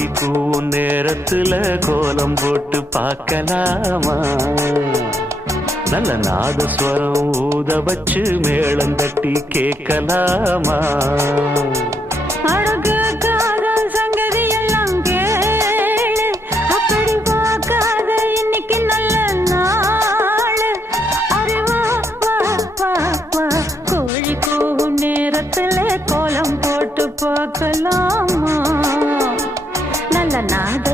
கோழி கூவும் நேரத்துல கோலம் போட்டு பார்க்கலாமா? நல்ல நாதஸ்வரம் ஊத வச்சு மேளம் தட்டி கேட்கலாமா? அழகு காதல் சங்கதி எல்லாம் கேளு, அப்படி பார்க்காத இன்னைக்கு நல்ல நாள். அறிவா வா வா வா, கோழி கூவும் நேரத்துல கோலம் போட்டு பார்க்கலாமா? நல்ல நாத